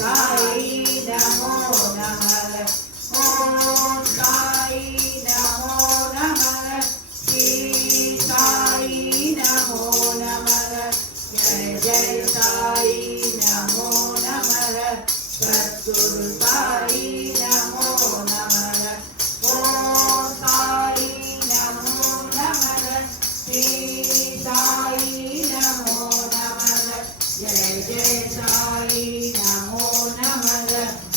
साई नमो नमः। ओम साई नमो नमः। श्री साई नमो नमः। जय जय साई नमो नमः। सद्गुरु साई नमो नमः। ओम साई नमो नमः। श्री साई नमो नमः। जय जय साई नमो नमः।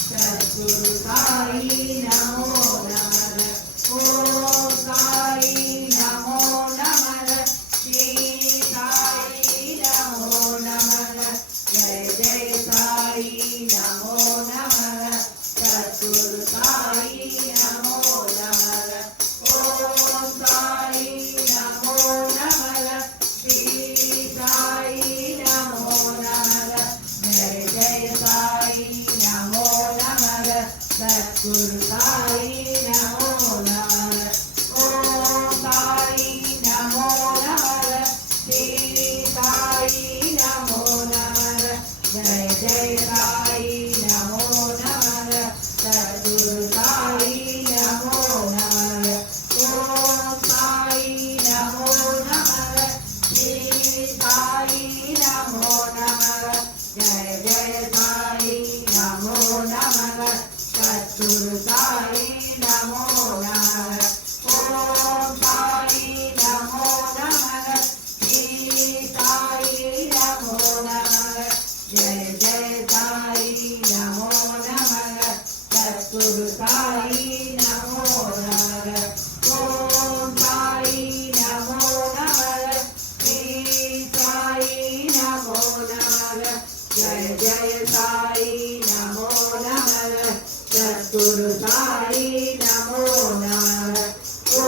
सद्गुरु साई नमो नमः। ओम साई नमो नमः। श्री साई नमो नमः। जय जय साई नमो नमः। सद्गुरु साई नमो नमः। ओम साई नमो नमः। श्री साई नमो नमः। जय जय साई नमो नमः। सद्गुरु साई नमो नमः। ओम साई नमो नमः। श्री साई नमो नमः। जय जय साई नमो नमः। सद्गुरु साई नमो नमः। ओम साई नमो नमः। श्री साई नमो नमः। जय जय साई नमो नमः। सद्गुरु साई नमो नमः। ओम साई नमो नमः। श्री साई नमो नमः। जय जय साई नमो नमः। सद्गुरु साई नमो नमः। ओम साई नमो नमः। श्री साई नमो नमः। जय जय साई नमो नमः। सद्गुरु साई नमो नमः।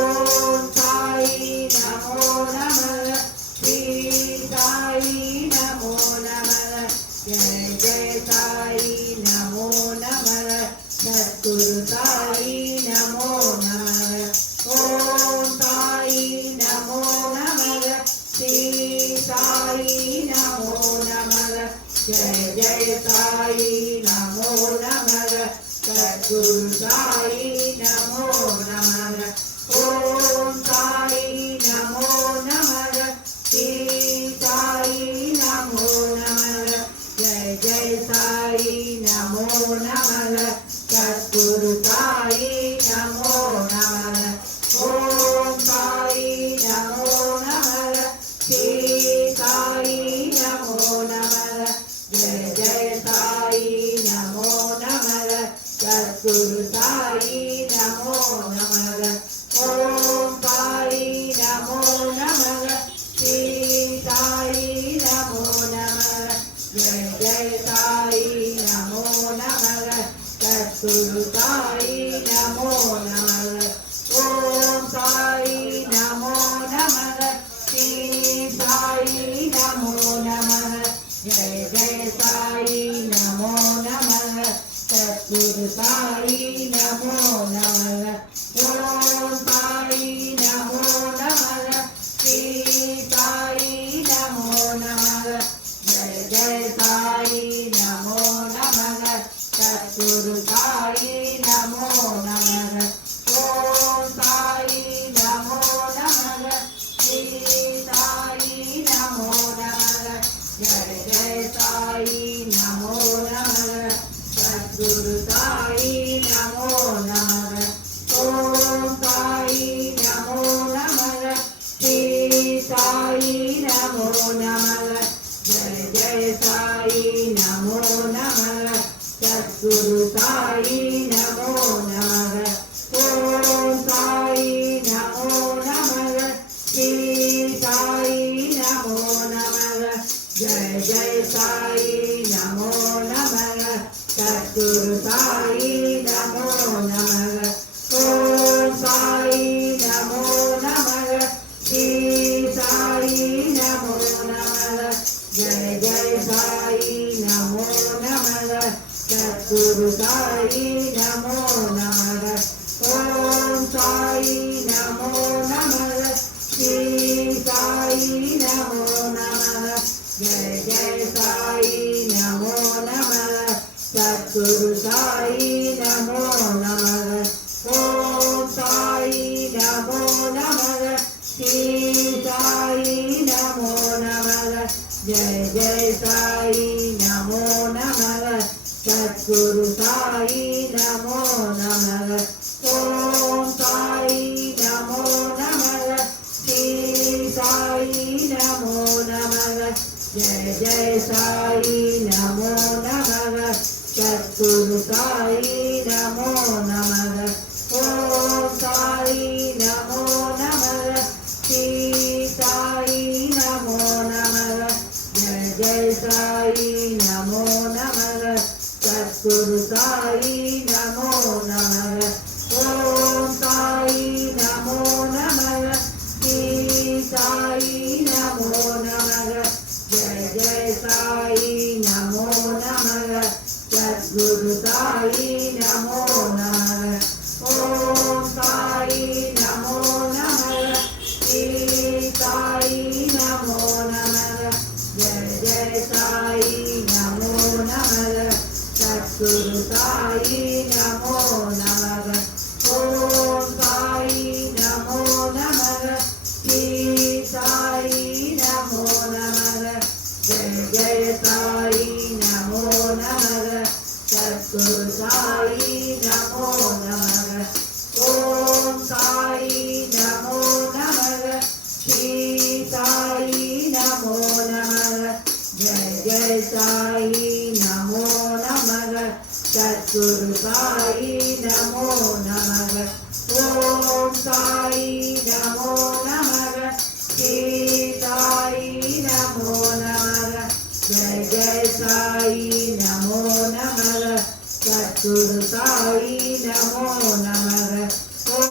ओम साई नमो नमः। श्री साई नमो नमः। जय जय साई नमो नमः। सद्गुरु साई नमो नमः। ओम साई नमो नमः। श्री साई नमो नमः। जय जय साई नमो नमः। सद्गुरु साई नमो नमः। ओम साई नमो नमः। श्री साई नमो नमः। जय जय साई नमो नमः। सद्गुरु साई नमो नमः। ओम साई नमो नमः। श्री साई नमो नमः। जय जय साई नमो नमः। सद्गुरु साई नमो नमः। ओम साई नमो नमः। श्री साई नमो नमः। जय जय साई नमो नमः। सद्गुरु साई नमो नमः। ओम साई नमो नमः। श्री साई नमो नमः। जय जय साई नमो नमः। सद्गुरु साई नमो नमः। ओम साई नमो नमः। श्री साई नमो नमः। जय जय साई नमो नमः। सद्गुरु साई नमो नमः। ओम साई नमो नमः। श्री साई नमो नमः। जय जय साई नमो नमः। सद्गुरु साई नमो नमः। ओम साई नमो नमः। श्री साई नमो नमः। जय जय साई नमो नमः। सद्गुरु साई नमो नमः। ओम साई नमो नमः। श्री साई नमो नमः। जय जय साई नमो नमः। सद्गुरु साई नमो नमः। ओम साई नमो नमः। श्री साई नमो नमः। जय जय साई नमो नमः। सद्गुरु साई नमो नमः। ओम साई नमो नमः। श्री साई नमो नमः। जय जय साई नमो नमः। सद्गुरु साई नमो नमः। ओम साई नमो नमः। श्री साई नमो नमः। जय जय साई नमो नमः। सद्गुरु साई नमो नमः। ओम साई नमो नमः। श्री साई नमो नमः। जय जय साई नमो नमः। सद्गुरु साई नमो नमः। ओम साई नमो नमः। श्री साई नमो नमः। जय जय साई नमो नमः। सद्गुरु साई नमो नमः। ओम साई नमो नमः। श्री साई नमो नमः। जय जय साई नमो नमः। सद्गुरु साई नमो नमः। ओम साई नमो नमः। श्री साई नमो नमः। जय जय साई नमो नमः। सद्गुरु साई नमो नमः। ओम साई नमो नमः। श्री साई नमो नमः। जय जय साई नमो नमः। सद्गुरु साई नमो नमः। ओम साई नमो नमः। श्री